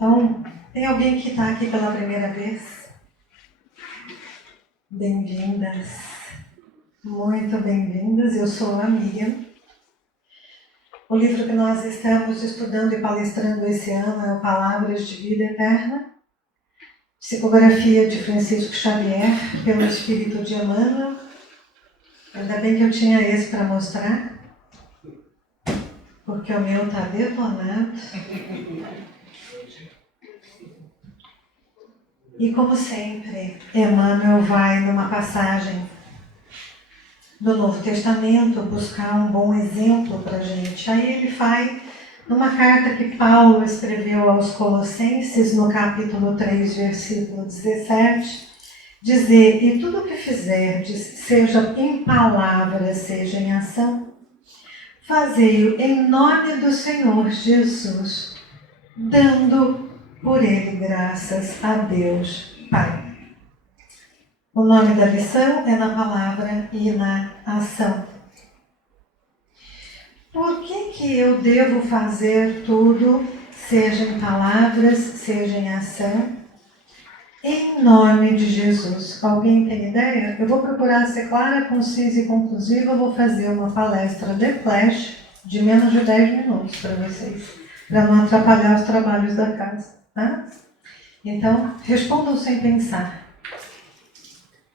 Então, tem alguém que está aqui pela primeira vez? Bem-vindas, muito bem-vindas. Eu sou a Miriam. O livro que nós estamos estudando e palestrando esse ano é o Palavras de Vida Eterna, psicografia de Francisco Xavier, pelo Espírito de Emmanuel. Ainda bem que eu tinha esse para mostrar, porque o meu está detonado. E como sempre, Emmanuel vai numa passagem do Novo Testamento buscar um bom exemplo para a gente. Aí ele vai numa carta que Paulo escreveu aos Colossenses, no capítulo 3, versículo 17, dizer: e tudo o que fizerdes, seja em palavra, seja em ação, fazei-o em nome do Senhor Jesus, dando por ele graças a Deus Pai. O nome da lição é na palavra e na ação. Por que eu devo fazer tudo, seja em palavras, seja em ação, em nome de Jesus? Alguém tem ideia? Eu vou procurar ser clara, concisa e conclusiva. Eu vou fazer uma palestra de flash de menos de 10 minutos para vocês, para não atrapalhar os trabalhos da casa, tá? Então, respondam sem pensar.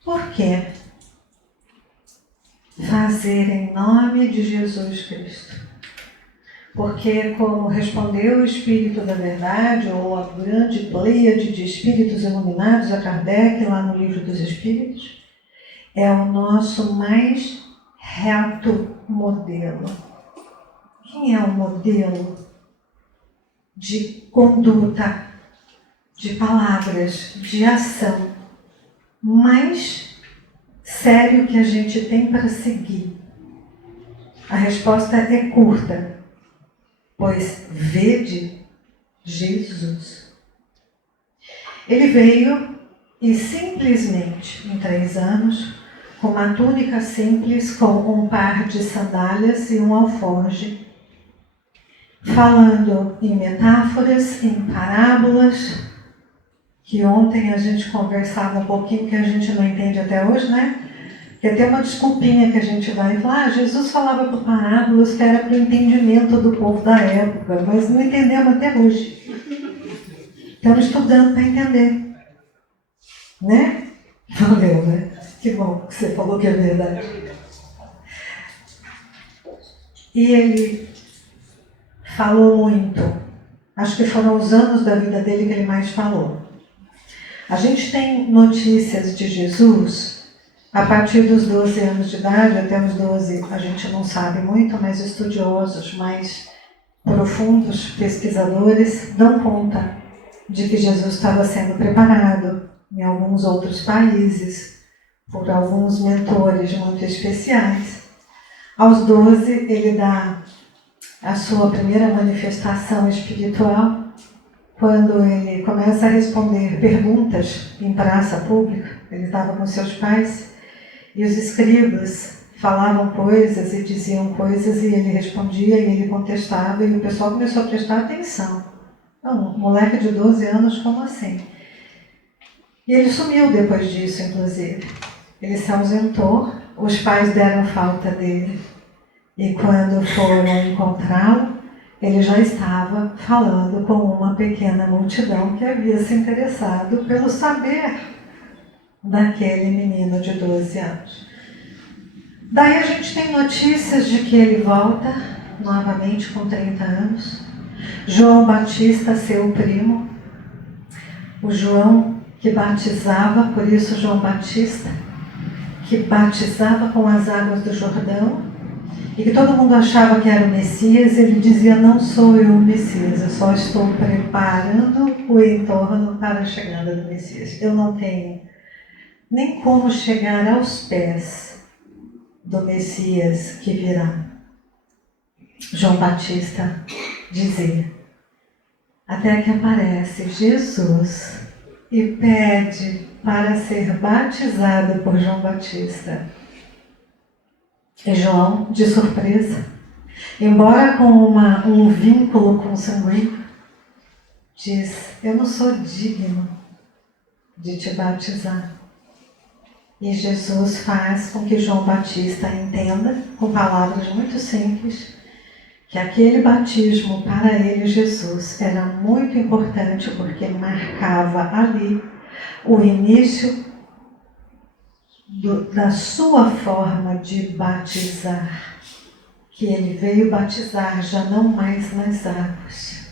Por que fazer em nome de Jesus Cristo? Porque, como respondeu o Espírito da Verdade, ou a grande pleiade de espíritos iluminados a Kardec, lá no Livro dos Espíritos, é o nosso mais reto modelo. Quem é o modelo de conduta, de palavras, de ação mais sério que a gente tem para seguir? A resposta é curta, pois vede Jesus. Ele veio e simplesmente, em 3 anos, com uma túnica simples, com um par de sandálias e um alforje, falando em metáforas, em parábolas, que ontem a gente conversava um pouquinho, que a gente não entende até hoje, né? Porque tem uma desculpinha que a gente vai falar: Jesus falava por parábolas que era para o entendimento do povo da época, mas não entendemos até hoje. Estamos estudando para entender. Né? Valeu, né? Que bom que você falou que é verdade. E ele falou muito. Acho que foram os anos da vida dele que ele mais falou. A gente tem notícias de Jesus a partir dos 12 anos de idade, até os 12 a gente não sabe muito, mas estudiosos mais profundos, pesquisadores, dão conta de que Jesus estava sendo preparado em alguns outros países por alguns mentores muito especiais. Aos 12 ele dá a sua primeira manifestação espiritual, quando ele começa a responder perguntas em praça pública. Ele estava com seus pais e os escribas falavam coisas e diziam coisas e ele respondia e ele contestava, e o pessoal começou a prestar atenção. Não, um moleque de 12 anos, como assim? E ele sumiu depois disso, inclusive. Ele se ausentou, os pais deram falta dele, e quando foram encontrá-lo, ele já estava falando com uma pequena multidão que havia se interessado pelo saber daquele menino de 12 anos. Daí a gente tem notícias de que ele volta novamente com 30 anos. João Batista, seu primo, o João que batizava, por isso João Batista, que batizava com as águas do Jordão, e que todo mundo achava que era o Messias. Ele dizia: não sou eu o Messias, eu só estou preparando o entorno para a chegada do Messias. Eu não tenho nem como chegar aos pés do Messias que virá. João Batista dizia, até que aparece Jesus e pede para ser batizado por João Batista. E João, de surpresa, embora com um vínculo consanguíneo, diz: eu não sou digno de te batizar. E Jesus faz com que João Batista entenda, com palavras muito simples, que aquele batismo para ele, Jesus, era muito importante porque marcava ali o início da sua forma de batizar, que ele veio batizar já não mais nas águas,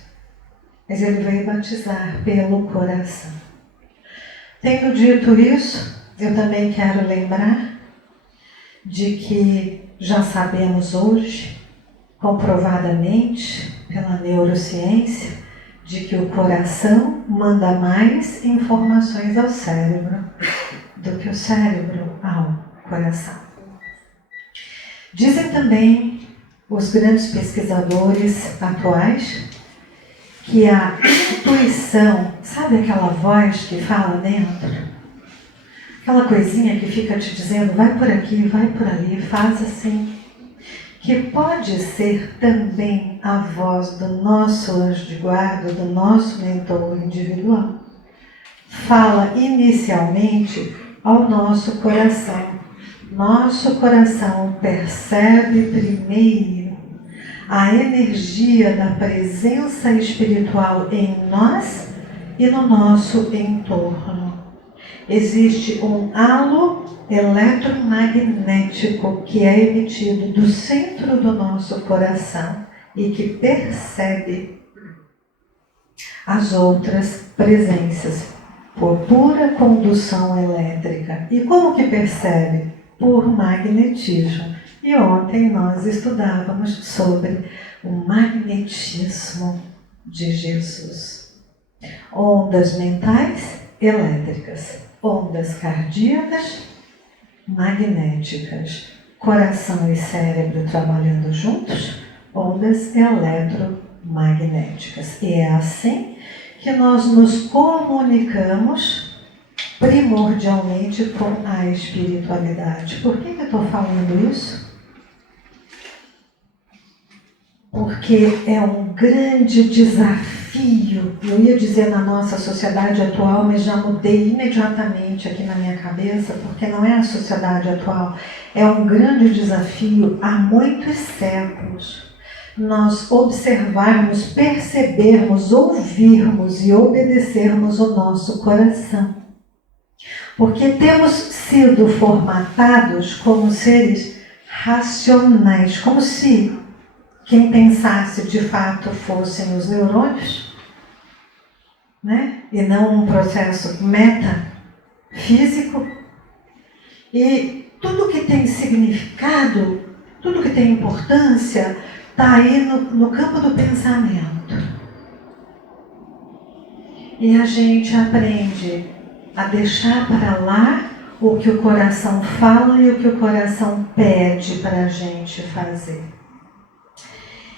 mas ele veio batizar pelo coração. Tendo dito isso, eu também quero lembrar de que já sabemos hoje, comprovadamente pela neurociência, de que o coração manda mais informações ao cérebro do que o cérebro ao coração. Dizem também os grandes pesquisadores atuais que a intuição, sabe aquela voz que fala dentro? Aquela coisinha que fica te dizendo, vai por aqui, vai por ali, faz assim. Que pode ser também a voz do nosso anjo de guarda, do nosso mentor individual. Fala inicialmente ao nosso coração. Nosso coração percebe primeiro a energia da presença espiritual em nós e no nosso entorno. Existe um halo eletromagnético que é emitido do centro do nosso coração e que percebe as outras presenças por pura condução elétrica. E como que percebe? Por magnetismo. E ontem nós estudávamos sobre o magnetismo de Jesus. Ondas mentais elétricas, ondas cardíacas magnéticas, coração e cérebro trabalhando juntos, ondas eletromagnéticas. E é assim que nós nos comunicamos primordialmente com a espiritualidade. Por que eu estou falando isso? Porque é um grande desafio, eu ia dizer na nossa sociedade atual, mas já mudei imediatamente aqui na minha cabeça, porque não é a sociedade atual, é um grande desafio há muitos séculos. Nós observarmos, percebermos, ouvirmos e obedecermos o nosso coração. Porque temos sido formatados como seres racionais, como se quem pensasse de fato fossem os neurônios, né? E não um processo metafísico. E tudo que tem significado, tudo que tem importância, está aí no campo do pensamento. E a gente aprende a deixar para lá o que o coração fala e o que o coração pede para a gente fazer.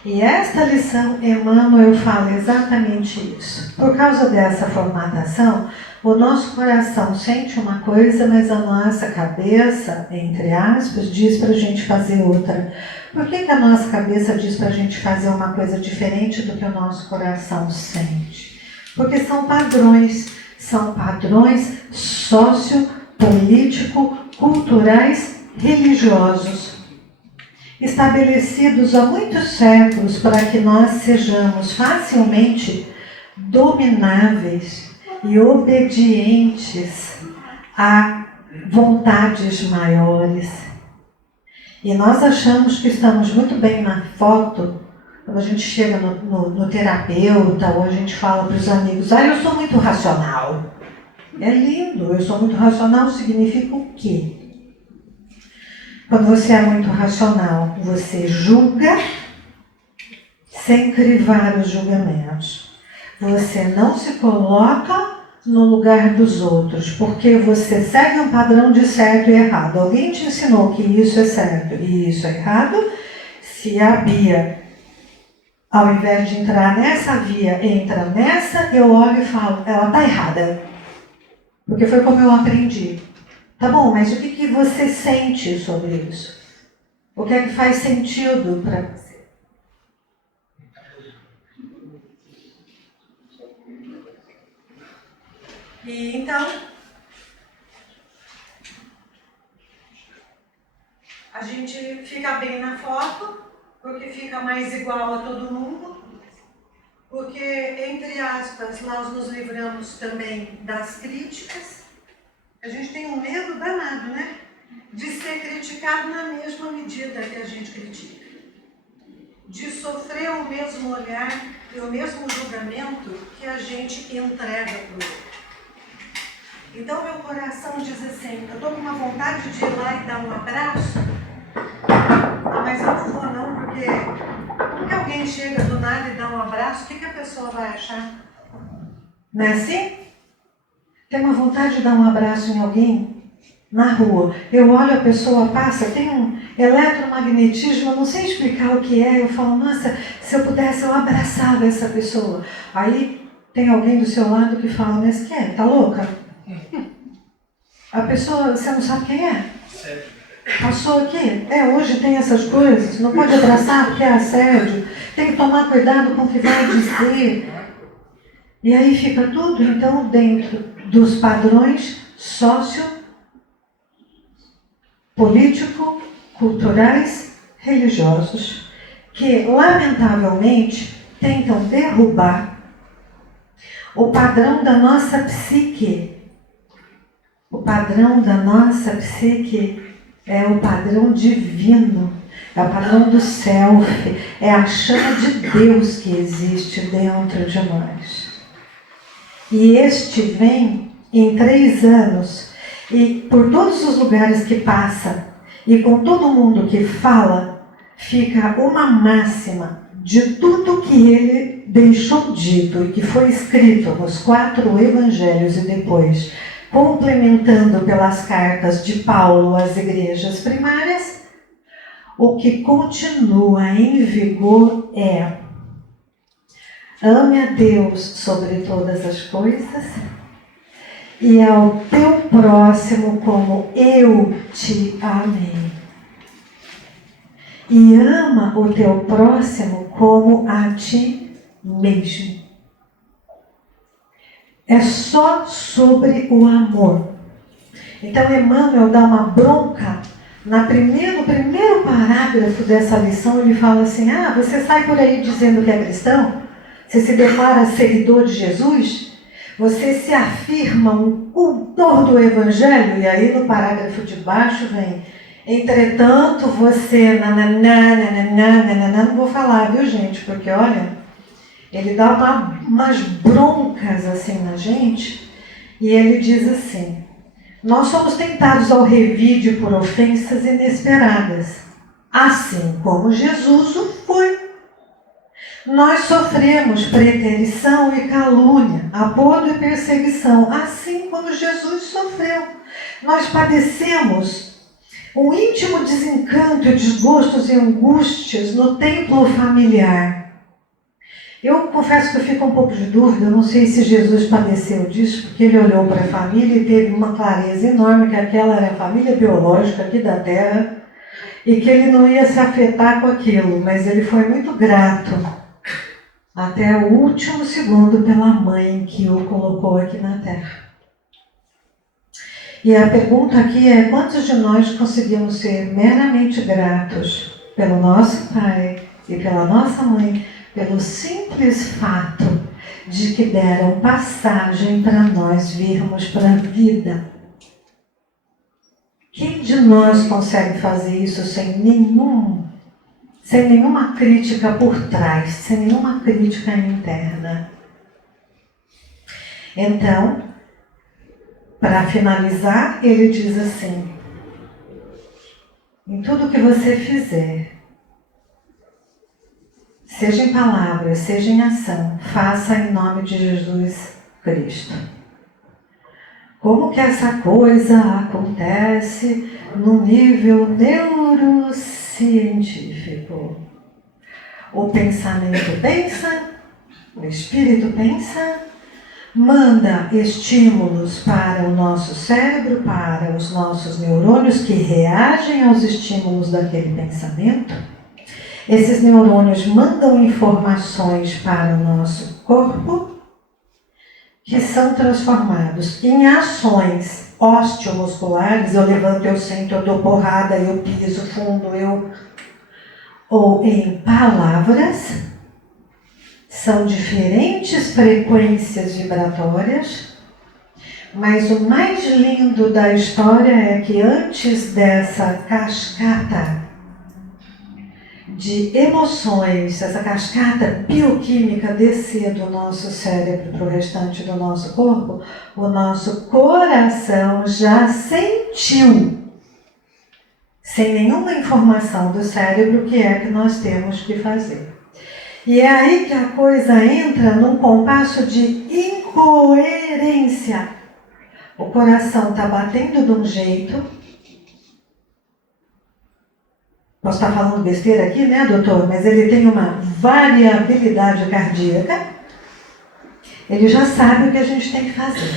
E esta lição, Emmanuel fala exatamente isso. Por causa dessa formatação, o nosso coração sente uma coisa, mas a nossa cabeça, entre aspas, diz para a gente fazer outra. Por que a nossa cabeça diz para a gente fazer uma coisa diferente do que o nosso coração sente? Porque são padrões sociopolítico, culturais, religiosos, estabelecidos há muitos séculos para que nós sejamos facilmente domináveis e obedientes a vontades maiores. E nós achamos que estamos muito bem na foto, quando a gente chega no terapeuta ou a gente fala para os amigos, eu sou muito racional. É lindo, eu sou muito racional significa o quê? Quando você é muito racional, você julga sem crivar os julgamentos. Você não se coloca no lugar dos outros, porque você segue um padrão de certo e errado. Alguém te ensinou que isso é certo e isso é errado. Se a Bia, ao invés de entrar nessa via, entra nessa, eu olho e falo, ela está errada. Porque foi como eu aprendi. Tá bom, mas o que você sente sobre isso? O que é que faz sentido para você? E então, a gente fica bem na foto, porque fica mais igual a todo mundo, porque, entre aspas, nós nos livramos também das críticas. A gente tem um medo danado, né? De ser criticado na mesma medida que a gente critica. De sofrer o mesmo olhar e o mesmo julgamento que a gente entrega para o outro. Então, meu coração diz assim, eu estou com uma vontade de ir lá e dar um abraço, mas eu não vou não, porque como que alguém chega do nada e dá um abraço, o que a pessoa vai achar? Não é assim? Tem uma vontade de dar um abraço em alguém na rua. Eu olho, a pessoa passa, tem um eletromagnetismo, eu não sei explicar o que é. Eu falo, nossa, se eu pudesse, eu abraçava essa pessoa. Aí tem alguém do seu lado que fala, mas quem é? Tá louca? A pessoa, você não sabe quem é? Passou aqui? Hoje tem essas coisas, não pode abraçar porque é assédio. Tem que tomar cuidado com o que vai dizer. E aí fica tudo, então, dentro dos padrões político, culturais, religiosos, que, lamentavelmente, tentam derrubar o padrão da nossa psique. O padrão da nossa psique é o padrão divino, é o padrão do self, é a chama de Deus que existe dentro de nós. E este vem em 3 anos, e por todos os lugares que passa, e com todo mundo que fala, fica uma máxima de tudo que ele deixou dito e que foi escrito nos 4 evangelhos e depois complementando pelas cartas de Paulo às igrejas primárias. O que continua em vigor é: ame a Deus sobre todas as coisas e ao teu próximo como eu te amei. E ama o teu próximo como a ti mesmo. É só sobre o amor. Então Emmanuel dá uma bronca no primeiro parágrafo dessa lição. Ele fala assim: você sai por aí dizendo que é cristão? Você se declara seguidor de Jesus? Você se afirma um cultor do Evangelho? E aí no parágrafo de baixo vem: entretanto você... Não vou falar, viu gente? Porque olha, ele dá umas broncas assim na gente. E ele diz assim: nós somos tentados ao revide por ofensas inesperadas, assim como Jesus o foi. Nós sofremos preterição e calúnia, apodo e perseguição, assim como Jesus sofreu. Nós padecemos um íntimo desencanto, desgostos e angústias no templo familiar. Eu confesso que eu fico um pouco de dúvida, eu não sei se Jesus padeceu disso, porque ele olhou para a família e teve uma clareza enorme que aquela era a família biológica aqui da Terra e que ele não ia se afetar com aquilo, mas ele foi muito grato até o último segundo pela mãe que o colocou aqui na Terra. E a pergunta aqui é: quantos de nós conseguimos ser meramente gratos pelo nosso pai e pela nossa mãe, pelo simples fato de que deram passagem para nós virmos para a vida? Quem de nós consegue fazer isso sem nenhuma crítica por trás, sem nenhuma crítica interna? Então, para finalizar, ele diz assim: em tudo que você fizer, seja em palavra, seja em ação, faça em nome de Jesus Cristo. Como que essa coisa acontece no nível neurocientífico? O pensamento pensa, o espírito pensa, manda estímulos para o nosso cérebro, para os nossos neurônios que reagem aos estímulos daquele pensamento. Esses neurônios mandam informações para o nosso corpo que são transformados em ações osteomusculares, eu levanto, eu sento, eu dou porrada, eu piso fundo, ou em palavras, são diferentes frequências vibratórias, mas o mais lindo da história é que antes dessa cascata de emoções, essa cascata bioquímica descer do nosso cérebro para o restante do nosso corpo, o nosso coração já sentiu, sem nenhuma informação do cérebro, o que é que nós temos que fazer. E é aí que a coisa entra num compasso de incoerência. O coração está batendo de um jeito. Posso estar falando besteira aqui, né, doutor? Mas ele tem uma variabilidade cardíaca. Ele já sabe o que a gente tem que fazer.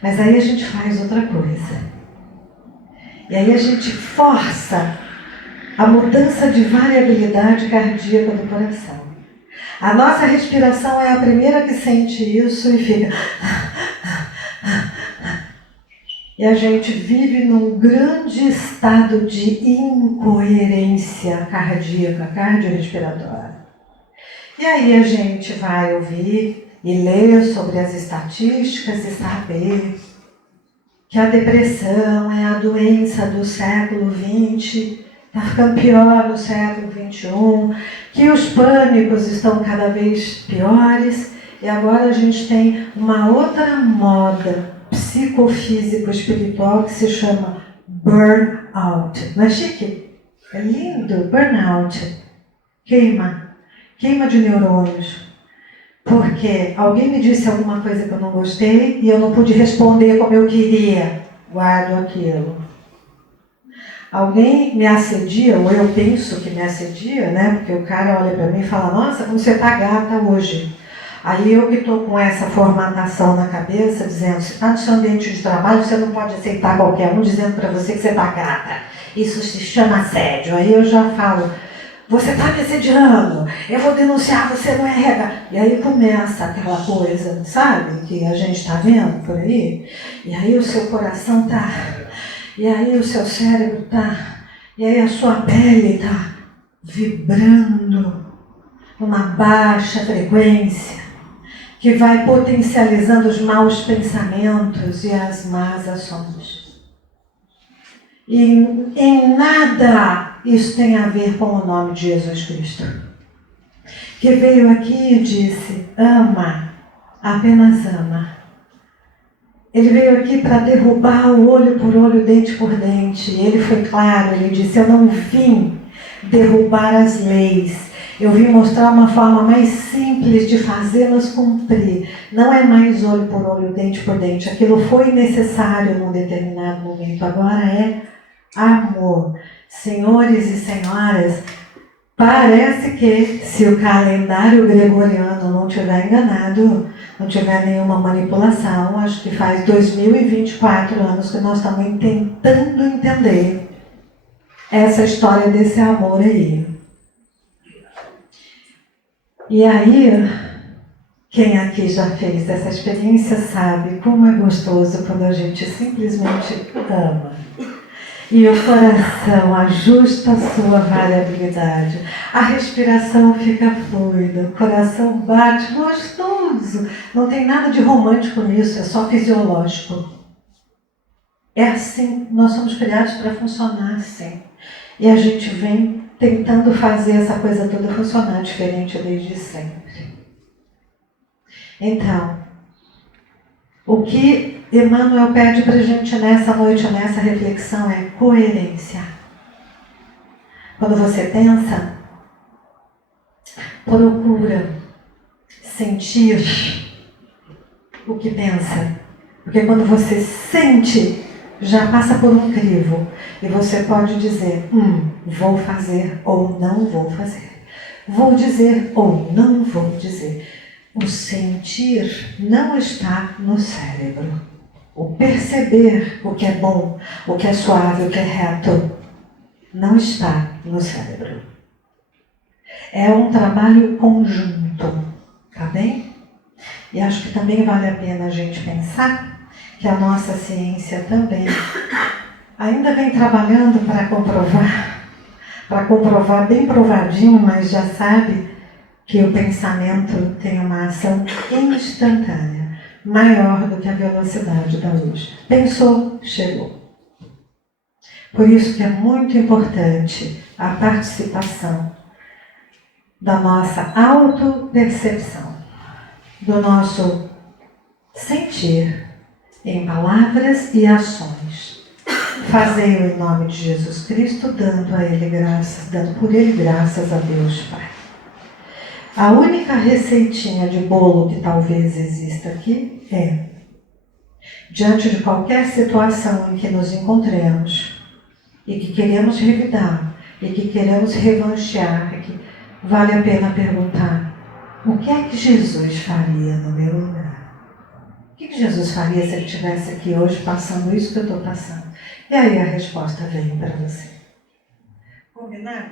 Mas aí a gente faz outra coisa. E aí a gente força a mudança de variabilidade cardíaca do coração. A nossa respiração é a primeira que sente isso e fica... E a gente vive num grande estado de incoerência cardíaca, cardiorrespiratória. E aí a gente vai ouvir e ler sobre as estatísticas e saber que a depressão é a doença do século XX, está ficando pior no século XXI, que os pânicos estão cada vez piores, e agora a gente tem uma outra moda psicofísico-espiritual que se chama burnout. Não é chique? É lindo, burnout. Queima de neurônios. Porque alguém me disse alguma coisa que eu não gostei e eu não pude responder como eu queria. Guardo aquilo. Alguém me assedia, ou eu penso que me assedia, né? Porque o cara olha para mim e fala, nossa, como você tá gata hoje. Aí eu que estou com essa formatação na cabeça, dizendo, se está no seu ambiente de trabalho, você não pode aceitar qualquer um dizendo para você que você está gata. Isso se chama assédio. Aí eu já falo, você está me assediando, eu vou denunciar, você não é regra. E aí começa aquela coisa, sabe, que a gente está vendo por aí. E aí o seu coração está, e aí o seu cérebro está, e aí a sua pele está vibrando numa baixa frequência, que vai potencializando os maus pensamentos e as más ações. E em nada isso tem a ver com o nome de Jesus Cristo, que veio aqui e disse, ama, apenas ama. Ele veio aqui para derrubar o olho por olho, dente por dente. Ele foi claro, ele disse, eu não vim derrubar as leis. Eu vim mostrar uma forma mais simples de fazê-las cumprir. Não é mais olho por olho, dente por dente. Aquilo foi necessário num determinado momento. Agora é amor. Senhores e senhoras, parece que, se o calendário gregoriano não estiver enganado, não tiver nenhuma manipulação, acho que faz 2024 anos que nós estamos tentando entender essa história desse amor aí. E aí, quem aqui já fez essa experiência sabe como é gostoso quando a gente simplesmente ama. E o coração ajusta a sua variabilidade. A respiração fica fluida, o coração bate gostoso. Não tem nada de romântico nisso, é só fisiológico. É assim, nós somos criados para funcionar assim. E a gente vem tentando fazer essa coisa toda funcionar diferente desde sempre. Então, o que Emmanuel pede para a gente nessa noite, nessa reflexão, é coerência. Quando você pensa, procura sentir o que pensa. Porque quando você sente, já passa por um crivo. E você pode dizer, vou fazer ou não vou fazer. Vou dizer ou não vou dizer. O sentir não está no cérebro. O perceber o que é bom, o que é suave, o que é reto, não está no cérebro. É um trabalho conjunto, tá bem? E acho que também vale a pena a gente pensar que a nossa ciência também ainda vem trabalhando para comprovar bem provadinho, mas já sabe que o pensamento tem uma ação instantânea, maior do que a velocidade da luz. Pensou, chegou. Por isso que é muito importante a participação da nossa autopercepção, do nosso sentir em palavras e ações. Fazei-o em nome de Jesus Cristo, dando por Ele graças a Deus Pai. A única receitinha de bolo que talvez exista aqui é, diante de qualquer situação em que nos encontremos e que queremos revidar, e que queremos revanchear, e que vale a pena perguntar: o que é que Jesus faria no meu lugar? O que Jesus faria se Ele estivesse aqui hoje passando isso que eu estou passando? E aí a resposta vem para você. Combinado?